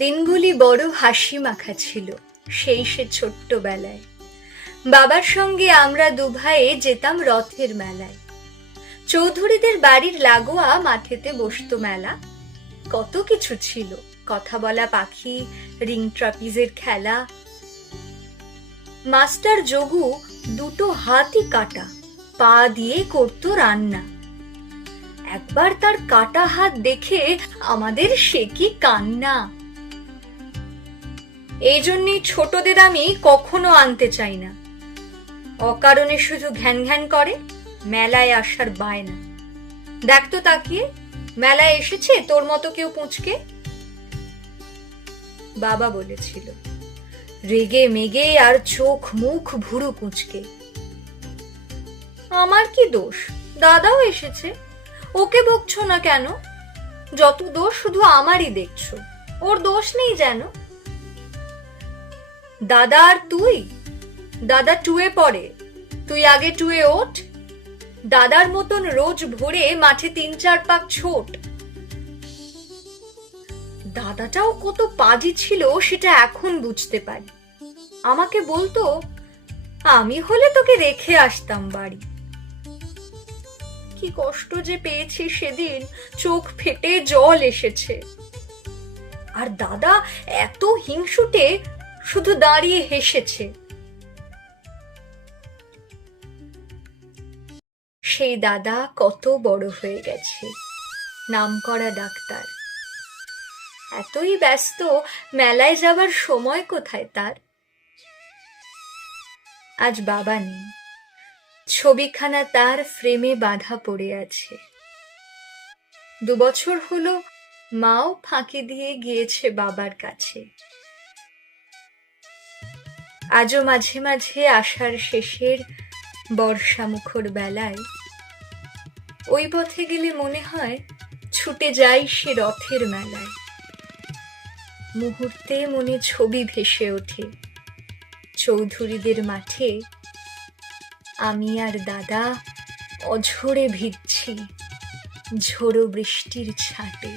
দিনগুলি বড় হাসি মাখা ছিল সে ছোট্টবেলায়। বাবার সঙ্গে আমরা দুভাইয়ে যেতাম রথের মেলায়। চৌধুরীদের বাড়ির লাগোয়া মাঠেতে বসতো মেলা। কত কিছু ছিল, কথা বলা পাখি, রিং ট্রাপিজের খেলা। মাস্টার যোগু দুটো হাতই কাটা, পা দিয়ে করতো রান্না। একবার তার কাটা হাত দেখে আমাদের সে কি কান্না। এই জন্যই ছোটদের আমি কখনো আনতে চাই না। অকারণে শুধু ঘ্যান ঘ্যান করে, মেলায় আসার বায়না। দেখতো তাকিয়ে, মেলায় এসেছে তোর মতো কেউ পুঁচকে? বাবা বলেছিল, রেগে মেগে আর চোখ মুখ ভুরু কুঁচকে। আমার কি দোষ? দাদাও এসেছে, ওকে বকছো না কেন? যত দোষ শুধু আমারই দেখছো, ওর দোষ নেই যেন। দাদা আর তুই? দাদা টুয়ে পড়ে, তুই আগে টুয়ে ওঠ। দাদার মতন রোজ ভোরে মাঠে 3-4 পাক ছোট। দাদাটাও কত পাজি ছিল সেটা এখন বুঝতে পারি। আমাকে বলতো, আমি হলে তোকে রেখে আসতাম বাড়ি। কি কষ্ট যে পেয়েছি সেদিন, চোখ ফেটে জল এসেছে। আর দাদা এত হিংসুটে, শুধু দাঁড়িয়ে হেসেছে। সেই দাদা কত বড় হয়ে গেছে, নামকরা ডাক্তার। এতই ব্যস্ত, মেলায় যাবার সময় কোথায় তার। আজ বাবা নেই, ছবিখানা তার ফ্রেমে বাঁধা পড়ে আছে। 2 বছর হলো মাও ফাঁকি দিয়ে গিয়েছে বাবার কাছে। আজও মাঝে মাঝে আষাঢ় শেষের বর্ষা মুখর বেলায় ওই পথে গেলে মনে হয় ছুটে যাই সে রথের মেলায়। মুহূর্তে মনে ছবি ভেসে ওঠে, চৌধুরীদের মাঠে আমি আর দাদা অঝরে ভিজছি ঝোড়ো বৃষ্টির ছাটে।